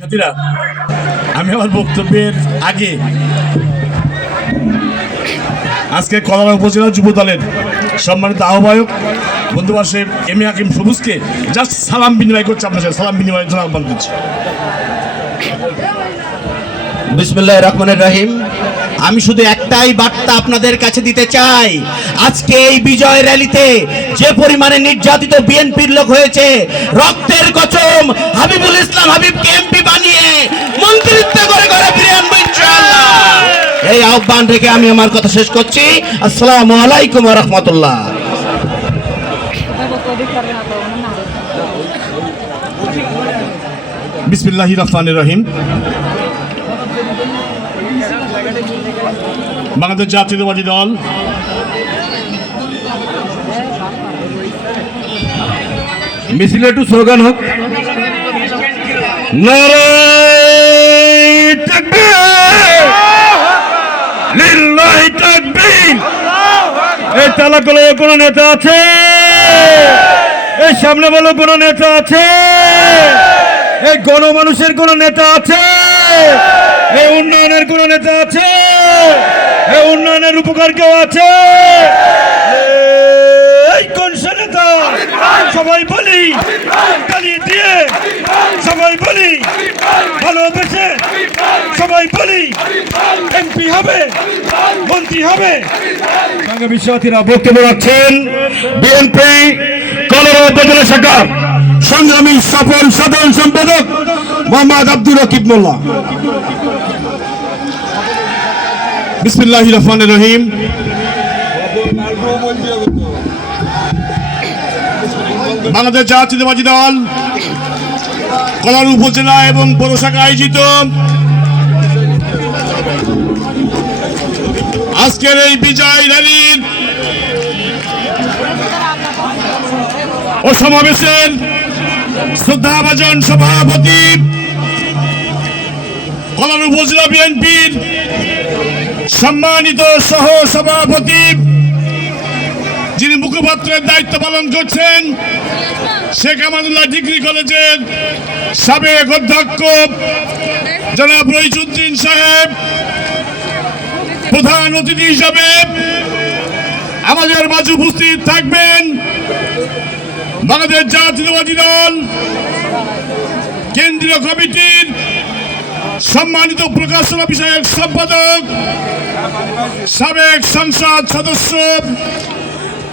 সাথীরা, আমি আমার বক্তব্যের আগে আজকে কলারা উপজেলা যুব দলের সম্মানিত আহ্বায়ক বন্ধু বাসে এম এ হাকিম সবুজকে জাস্ট সালাম বিনিময় করছে আপনার সাথে। সালাম বিনিময়ের জন্য আহ্বান করছি। বিসমুল্লাহ রহমানের রহিম। আমি শুধু একটাই বার্তা আপনাদের কাছে দিতে চাই। আজকে এই বিজয় র্যালিতে যে পরিমাণে নির্যাতিত বিএনপির লোক হয়েছে, রক্তের কচম হাবিবুল ইসলাম হাবিবকে এমপি আহ্বান রেখে আমি আমার কথা শেষ করছি। আসসালামু আলাইকুম রাহমাতুল্লাহ। বিসমিল্লাহ রহমানের রহিম। বাংলাদেশ জাতীয়তাবাদী দল। মিছিলে একটু স্লোগান হোক। এই তালা কলে কোনো নেতা আছে? এই সামনে বলো কোনো নেতা আছে? এই গণমানুষের কোনো নেতা আছে? এই উন্নয়নের কোনো নেতা আছে? এই উন্নয়নের উপকার কেউ আছে? এই সবাই বলি। গালি দিয়ে। সবাই বলি। ভালোবেসে সবাই বলি, এমপি হবে, মন্ত্রী হবে। সঙ্গে বিশ্বসাথীরা বক্তব্য রাখছেন বিএনপি কলরা উপজেলা শাখা সংগ্রামী সফল সাধারণ সম্পাদক মোহাম্মদ আব্দুর রকিব মোল্লা। বিসমিল্লাহ রহমানের রহিম। বাংলাদেশ জাতীয়তাবাদী দল কলার উপজেলা এবং পৌর শাখা আয়োজিত আজকের এই বিজয় র্যালির ও সমাবেশের শ্রদ্ধাভাজন সভাপতি, কলার উপজেলা বিএনপির সম্মানিত সহ সভাপতি যিনি মুখপাত্রের দায়িত্ব পালন করছেন, শেখ আমাদুল্লাহ ডিগ্রি কলেজের সাবেক অধ্যক্ষ জনাব রইজুদ্দিন সাহেব। প্রধান অতিথি হিসাবে আমাদের মাঝে উপস্থিত থাকবেন বাংলাদেশ জাতীয়তাবাদী দল, কেন্দ্রীয় কমিটির সম্মানিত প্রকাশনা বিষয়ক সম্পাদক, সাবেক সংসদ সদস্য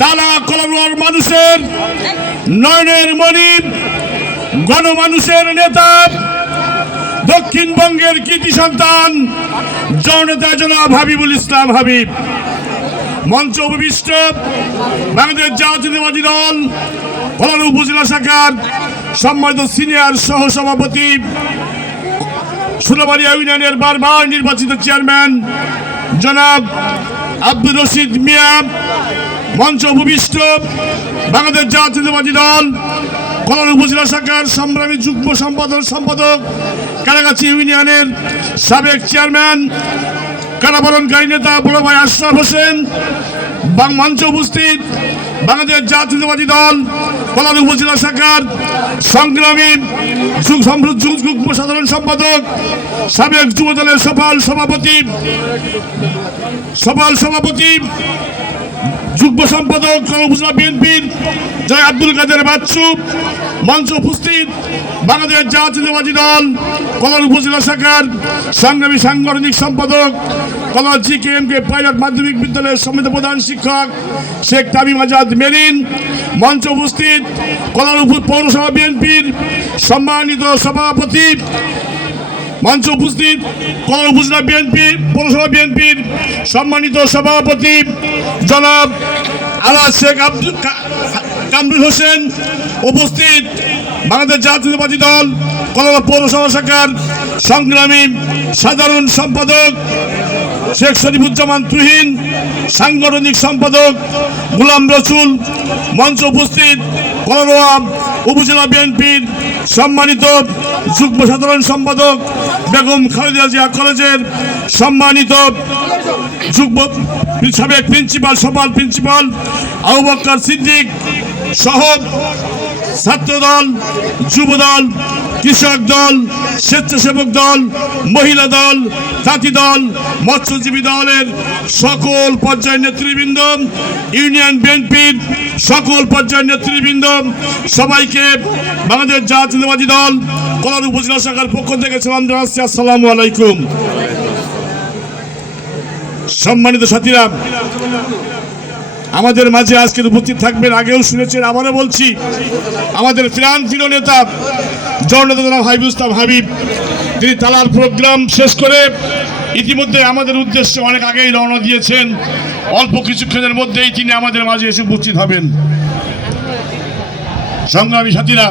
তালা কলার মানুষের, নয়নের মণিপ গণমানুষের নেতা দক্ষিণবঙ্গের কৃতি সন্তান জননেতা জনাব হাবিবুল ইসলাম হাবিব। মঞ্চ উপবিষ্ট বাংলাদেশ জাতীয়তাবাদী দল, কলার উপজেলা শাখার সম্মানিত সিনিয়র সহ সভাপতি সুলাবাড়িয়া ইউনিয়নের বারবার নির্বাচিত চেয়ারম্যান, জনাব আব্দুর রশিদ মিয়া। মঞ্চ উপবিষ্ট বাংলাদেশ জাতীয়তাবাদী দল কলার উপজেলা শাখার সংগ্রামী যুগ্ম সম্পাদক সম্পাদক, কারাগাছি ইউনিয়নের সাবেক চেয়ারম্যান কারাবরণকারী নেতা বড় ভাই আশরাফ হোসেন মঞ্চ উপস্থিত বাংলাদেশ জাতীয়তাবাদী দল কলার উপজেলা শাখার সংগ্রামী যুগ্ম সাধারণ সম্পাদক, সাবেক যুব দলের সফল সভাপতি সফল সভাপতি যুগ্ম সম্পাদক উপজেলা বিএনপির জয় আব্দুল কাদের বাচ্চু, মঞ্চ উপস্থিত বাংলাদেশ জাতীয়তাবাদী দল, কলার উপজেলা শাখার সংগ্রামী সাংগঠনিক সম্পাদক, কলার জি কে এম কে পাইলট মাধ্যমিক বিদ্যালয়ের সমিত প্রধান শিক্ষক শেখ তামিম আজাদ মেরিন, মঞ্চ উপস্থিত কলার পৌরসভা বিএনপির সম্মানিত সভাপতি মঞ্চ উপস্থিত কলার উপজেলা বিএনপি, পৌরসভা বিএনপির সম্মানিত সভাপতি জনাব আলাদ শেখ আব্দুল কামরুল হোসেন উপস্থিত। বাংলাদেশ জাতীয়তাবাদী দল কলকাতা পৌরসভা শাখার সংগ্রামী সাধারণ সম্পাদক শেখ শরীফুজ্জামান তুহিন, সাংগঠনিক সম্পাদক গুলাম রসুল। মঞ্চ উপস্থিত কলরোয়া উপজেলা বিএনপির সম্মানিত যুগ্ম সাধারণ সম্পাদক বেগম খালেদা জিয়া কলেজের সম্মানিত যুগ্ম সাবেক প্রিন্সিপাল সফল প্রিন্সিপাল আবু বক্কর সিদ্দিক সহ ছাত্রদল, যুবদল, কৃষক দল, স্বেচ্ছাসেবক দল, মহিলা দল তাঁতি দল, মৎস্যজীবী দলের সকল পর্যায়ের নেতৃবৃন্দ, ইউনিয়ন বিএনপির সকল পর্যায়ের নেতৃবৃন্দ, সবাইকে বাংলাদেশ জাতীয়তাবাদী দল কলার উপজেলা শাখার পক্ষ থেকে সালাম জানাচ্ছি। আসসালামু আলাইকুম। সম্মানিত সাথীরা, আমাদের মাঝে আজকের উপস্থিত থাকবেন, আগেও শুনেছেন, আবারও বলছি, আমাদের প্রাণ প্রিয় নেতা, জননেতা ইসলাম হাবিব, তিনি তালার প্রোগ্রাম শেষ করে ইতিমধ্যে আমাদের উদ্দেশ্যে অনেক আগেই রওনা দিয়েছেন। অল্প কিছুক্ষণের মধ্যেই তিনি আমাদের মাঝে এসে উপস্থিত হবেন। সংগ্রামী সাথীরা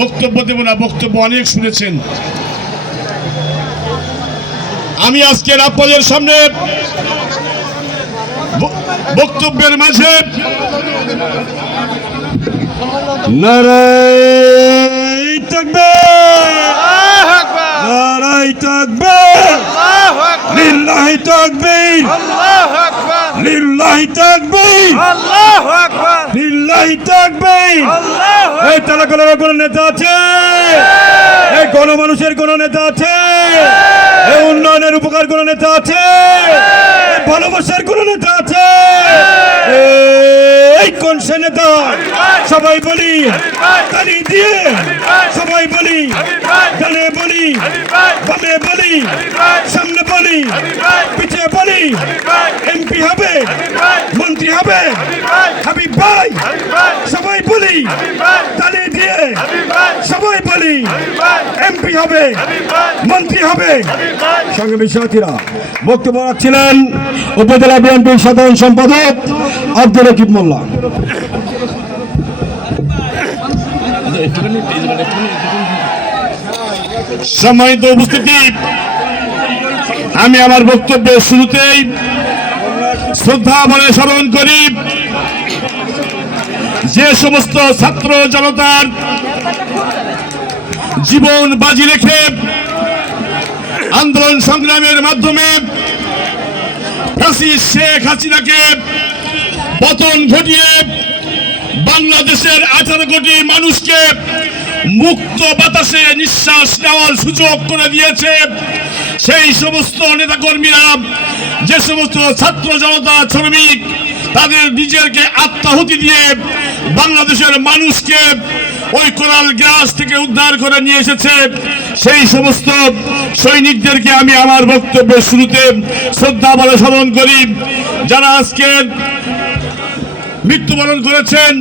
বক্তব্য দেব না বক্তব্য অনেক শুনেছেন। আমি আজকের আপনাদের সামনে বক্তব্যের মাঝে নারাই থাকবে। নারাই থাকবে। লিল্লাহি তাকবীর লিল্লাহি তাকবীর। লিল্লাহি তাকবীর। এই তালাকলের কোন নেতা আছে? এই গণমানুষের কোন নেতা আছে? এই উন্নয়নের উপকার কোন নেতা আছে এই ভালোবাসার কোন নেতা আছে এই কোন সে নেতা সবাই বলি, তালি দিয়ে সবাই বলি ডানে বলি, বামে বলি, সামনে বলি পিছিয়ে বলি, এমপি হবে, মন্ত্রী হবে, হাবিব ভাই, সবাই বলি, তালি দিয়ে সবাই বলি, এমপি হবে, মন্ত্রী হবে। সঙ্গে সাথীরা বক্তব্য রাখছিলেন উপজেলা বিএনপির সাধারণ সম্পাদক আব্দুল রকিব মোল্লা। সম্মানিত উপস্থিতি, আমি আমার বক্তব্যের শুরুতেই শ্রদ্ধা বলে স্মরণ করি, যে সমস্ত ছাত্র জনতার জীবন বাজি রেখে আন্দোলন সংগ্রামের মাধ্যমে শেখ হাসিনাকে পতন ঘটিয়ে বাংলাদেশের আঠারো কোটি মানুষকে মুক্ত বাতাসে নিঃশ্বাস নেওয়ার সুযোগ করে দিয়েছে। সেই সমস্ত নেতাকর্মীরা, যে সমস্ত ছাত্র জনতা, শ্রমিক, তাদের নিজেকে আত্মাহুতি দিয়ে বাংলাদেশের মানুষকে ওই কোরাল গ্রাস থেকে উদ্ধার করে নিয়ে এসেছে। সেই সমস্ত সৈনিকদেরকে আমি আমার বক্তব্যের শুরুতে শ্রদ্ধা বলে স্মরণ করি। যারা আজকে মৃত্যুবরণ করেছেন,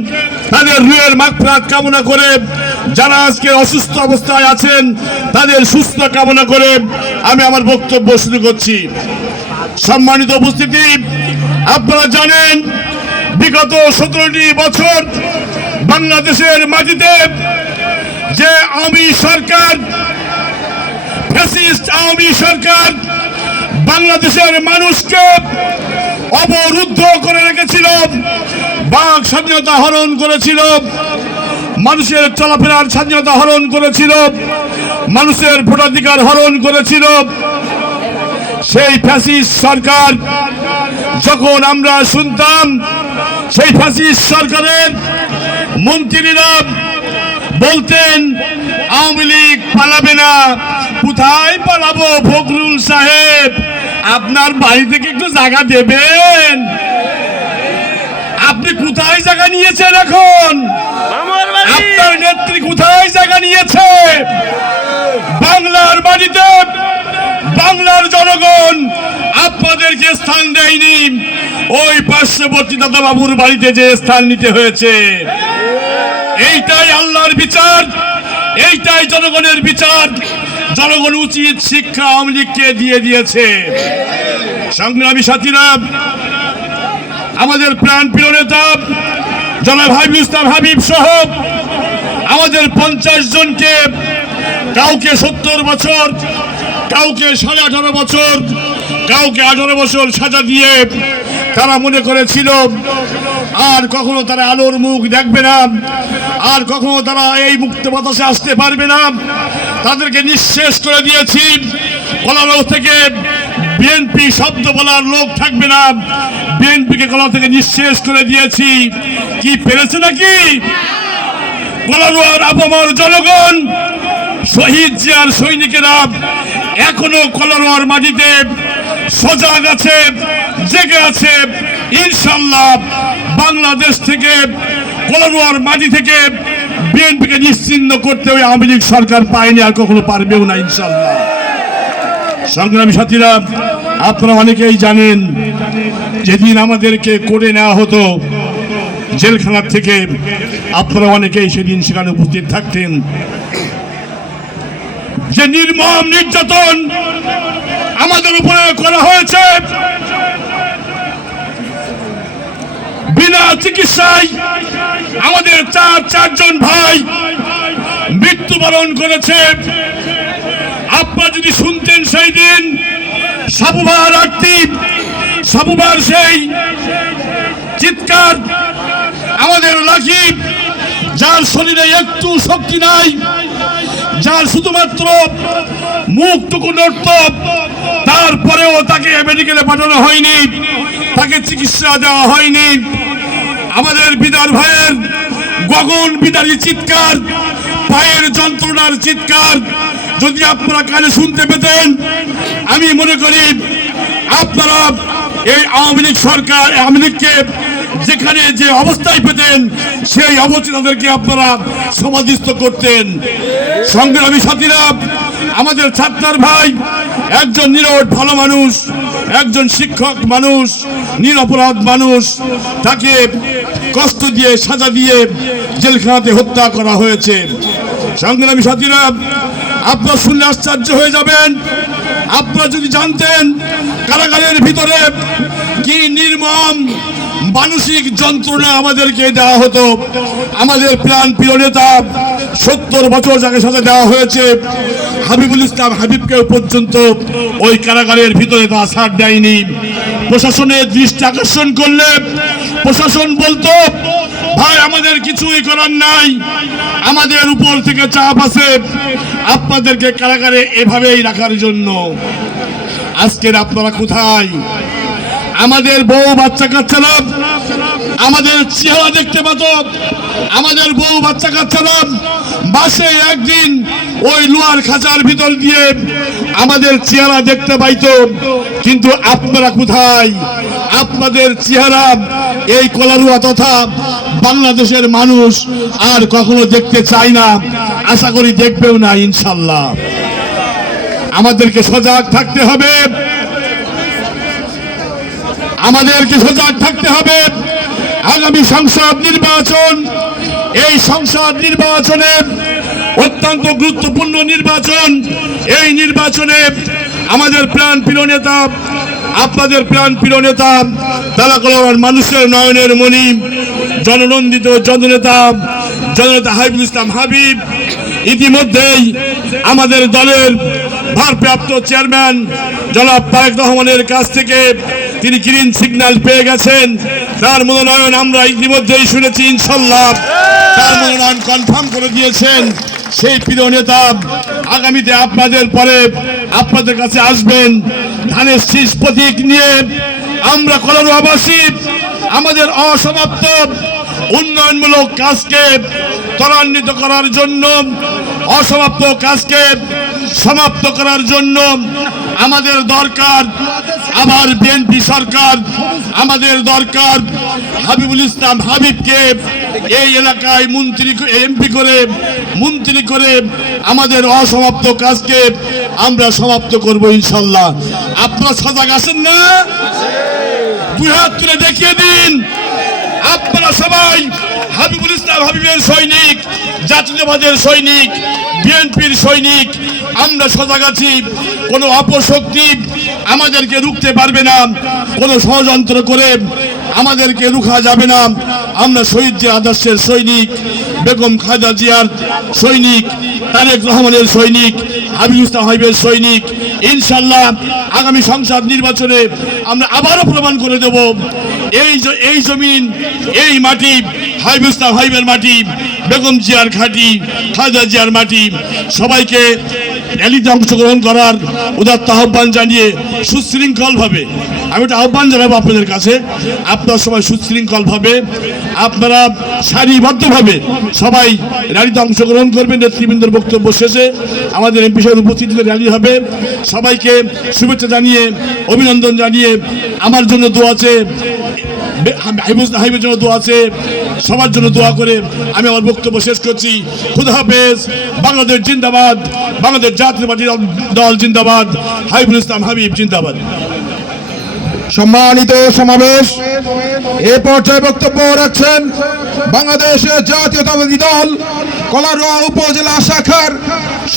তাদের রুয়ের মাগফিরাত কামনা করে, যারা আজকে অসুস্থ অবস্থায় আছেন, তাদের সুস্থ কামনা করে আমি আমার বক্তব্য শুরু করছি। সম্মানিত উপস্থিতি, আপনারা জানেন, বিগত সতেরোটি বছর বাংলাদেশের মাটিতে যে আওয়ামী সরকার, ফ্যাসিস্ট আওয়ামী সরকার বাংলাদেশের মানুষকে অবরুদ্ধ করে রেখেছিল, বাক স্বাধীনতা হরণ করেছিল, মানুষের চলাফেরার স্বাধীনতা হরণ করেছিল, মানুষের ভোটাধিকার হরণ করেছিল। সেই ফ্যাসিস্ট সরকার যখন আমরা শুনতাম, সেই ফ্যাসিস্ট সরকারের মন্ত্রীরা বলতেন আওয়ামী লীগ পালাবে না। কোথায় পালাবো ফখরুল সাহেব? আপনার বাড়ি থেকে একটু জায়গা দেবেন। আপনি কোথায় জায়গা নিয়েছেন এখন? আপনার নেত্রী কোথায় জায়গা নিয়েছে? বাংলার বাড়িতে বাংলার জনগণ আপনাদেরকে স্থান দেয়নি। ওই পার্শ্ববর্তী দাদা বাবুর বাড়িতে যে স্থান নিতে হয়েছে এইটাই আল্লাহর বিচার, এইটাই জনগণের বিচার। জনগণ উচিত শিক্ষা আওয়ামী লীগকে দিয়ে দিয়েছে। সংগ্রামী সাথীরা, আমাদের প্রাণ প্রিয় নেতা, জনাব হাবিব ইসলাম হাবিব সহ আমাদের পঞ্চাশ জনকে, কাউকে সত্তর বছর, কাউকে সাড়ে আঠারো বছর, কাউকে আঠারো বছর সাজা দিয়ে তারা মনে করেছিল, আর কখনো তারা আলোর মুখ দেখবে না। আর কখনো তারা এই মুক্ত বাতাসে আসতে পারবে না। তাদেরকে নিঃশেষ করে দিয়েছি। কলারও থেকে বিএনপি শব্দ বলার লোক থাকবে না। বিএনপিকে কলা থেকে নিঃশেষ করে দিয়েছি। কি পেরেছে নাকি? কলারোয়ার আপামার জনগণ, শহীদ জিয়ার সৈনিকেরা এখনও কলরোয়ার মাটিতে সজাগ আছে, জেগে আছে। ইনশাল্লাহ বাংলাদেশ থেকে কলরোয়ার মাটি থেকে বিএনপিকে নিশ্চিন্ন করতে ওই আওয়ামী লীগ সরকার পায়নি আর কখনো পারবেও না ইনশাল্লাহ সংগ্রামী সাথীরা, আপনারা অনেকেই জানেন, যেদিন আমাদেরকে করে নেওয়া হতো জেলখানার থেকে, আপনারা অনেকেই সেদিন সেখানে উপস্থিত থাকতেন। যে নির্মম নির্যাতন আমাদের উপরে করা হয়েছে বিনা চিকিৎসায় আমাদের চার চারজন ভাই মৃত্যুবরণ করেছে। আপনারা যদি শুনতেন সেই দিন, সাবুবার আরতি, সাবুবার সেই চিৎকার, আমাদের লাকি যার শরীরে একটু শক্তি নাই, যার শুধুমাত্র মুখটুকু নড়ত, তারপরেও তাকে মেডিকেলে পাঠানো হয়নি। তাকে চিকিৎসা দেওয়া হয়নি। আমাদের বিদার ভাইয়ের গগন বিদারী চিৎকার, পায়ের যন্ত্রণার চিৎকার, যদি আপনারা কানে শুনতে পেতেন, আমি মনে করি আপনারা এই আওয়ামী লীগ সরকার, আওয়ামী লীগকে যেখানে যে অবস্থায় পেতেন, সেই অবস্থায় তাদেরকে আপনারা সমাধিস্থ করতেন। সংগ্রামী সাথীরা, আমাদের ছাত্রার ভাই, একজন নিরট ভালো মানুষ একজন শিক্ষক মানুষ, নিরপরাধ মানুষ, তাকে কষ্ট দিয়ে, সাজা দিয়ে জেলখানাতে হত্যা করা হয়েছে। সংগ্রামী সাথীরা, আপনার শুনে আশ্চর্য হয়ে যাবেন। আপনারা যদি জানতেন কারাগারের ভিতরে কি নির্মম মানসিক যন্ত্রণা আমাদেরকে দেওয়া হতো। আমাদের প্রাণ প্রিয় নেতা সত্তর বছর যাকে সাথে দেওয়া হয়েছে, হাবিবুল ইসলাম হাবিবকেও পর্যন্ত ওই কারাগারের ভিতরে তা ছাড় দেয়নি। প্রশাসনের দৃষ্টি আকর্ষণ করলে প্রশাসন বলতো, ভাই, আমাদের কিছুই করার নাই। আমাদের উপর থেকে চাপ আছে, আপনাদেরকে কারাগারে এভাবেই রাখার জন্য। আজকের আপনারা কোথায়? আমাদের বউ বাচ্চা কাচ্চারা আমাদের চেহারা দেখতে পাত আমাদের বউ বাচ্চা কাচ্চারা মাসে একদিন ওই লোহার খাঁচার ভিতর দিয়ে আমাদের চেহারা দেখতে পাইতো। কিন্তু আপনারা কোথায়? আপনাদের চেহারা এই কলারুয়া তথা বাংলাদেশের মানুষ আর কখনো দেখতে চায় না। আশা করি দেখবেও না, ইনশাল্লাহ। আমাদেরকে সজাগ থাকতে হবে। আমাদেরকে সজাগ থাকতে হবে। আগামী সংসদ নির্বাচন, এই সংসদ নির্বাচনে অত্যন্ত গুরুত্বপূর্ণ নির্বাচন। এই নির্বাচনে আমাদের প্রাণ প্রিয় নেতা, আপনাদের প্রাণ প্রিয় নেতা, তারা কলার মানুষের নয়নের মণি, জননন্দিত জননেতা জননেতা হাবিবুল ইসলাম হাবিব। ইতিমধ্যেই আমাদের দলের ভারপ্রাপ্ত চেয়ারম্যান জনাব তারেক রহমানের কাছ থেকে তিনি গ্রিন সিগন্যাল পেয়ে গেছেন। তার মনোনয়ন আমরা ইতিমধ্যেই শুনেছি, ইনশাল্লাহ। তার মনোনয়ন কনফার্ম করে দিয়েছেন সেই প্রিয় নেতা। আগামীতে আপনাদের পরে আপনাদের কাছে আসবেন ধানের শীষ প্রতীক নিয়ে। আমরা কলরবাসী আমাদের অসমাপ্ত, উন্নয়নমূলক কাজকে ত্বরান্বিত করার জন্য, অসমাপ্ত কাজকে সমাপ্ত করার জন্য আমাদের দরকার আবার বিএনপি সরকার, আমাদের দরকার হাবিবুল ইসলাম হাবিবকে এই এলাকায় মন্ত্রী এমপি করে, মন্ত্রী করে আমাদের অসমাপ্ত কাজকে আমরা সমাপ্ত করব ইনশাল্লাহ। আপনারা সজাগ আছেন না? দুই হাত তুলে দেখিয়ে দিন। আপনারা সবাই হাবিবুল ইসলাম হাবিবের সৈনিক, জাতীয়বাদের সৈনিক, বিএনপির সৈনিক আমরা সজাগ আছি। কোনো অপশক্তি আমাদেরকে রুখতে পারবে না। কোনো ষড়যন্ত্র করে আমাদেরকে রুখা যাবে না। আমরা শহীদ জিয়া আদর্শের সৈনিক, বেগম খাজা জিয়ার সৈনিক, তারেক রহমানের সৈনিক হাবিবুল ইসলাম হাবিবের সৈনিক ইনশাল্লাহ আগামী সংসদ নির্বাচনে আমরা আবারও প্রমাণ করে দেব। এই এই জমিন, এই মাটি হাবিবুল ইসলাম হাবিবের মাটি, বেগম জিয়ার ঘাটি খাজা জিয়ার মাটি, সবাইকে র্যালিতে অংশগ্রহণ করার উদাত্ত আহ্বান জানিয়ে সুশৃঙ্খলভাবে, আমি একটা আহ্বান জানাব আপনাদের কাছে। আপনার সবাই সুশৃঙ্খলভাবে, আপনারা সারিবদ্ধভাবে সবাই র্যালিতে অংশগ্রহণ করবেন। নেতৃবৃন্দের বক্তব্য শেষে আমাদের এমপি সাহেব উপস্থিতিতে র্যালি হবে। সবাইকে শুভেচ্ছা জানিয়ে, অভিনন্দন জানিয়ে আমার জন্য দোয়া আছে হাইবের জন্য দোয়া আছে সবার জন্য দোয়া করে আমি আমার বক্তব্য শেষ করছি। খুদা হাফেজ, বাংলাদেশ জিন্দাবাদ, বাংলাদেশ জাতীয়বাদী দল- জিন্দাবাদ হাইবুল ইসলাম হাবিব জিন্দাবাদ। সম্মানিত সমাবেশ, এ পর্যায়ে বক্তব্য রাখছেন বাংলাদেশের জাতীয়তাবাদী দল কলারোয়া উপজেলা শাখার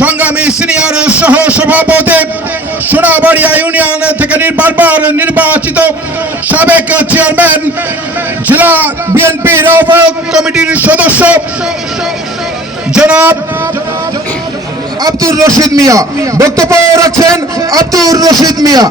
সংগ্রামী সিনিয়র সহ সভাপতি সোনাবাড়িয়া ইউনিয়ন থেকে বারবার নির্বাচিত সাবেক চেয়ারম্যান, জেলা বিএনপির আহ্বায়ক কমিটির সদস্য জনাব আব্দুর রশিদ মিয়া। বক্তব্য রাখছেন আব্দুর রশিদ মিয়া।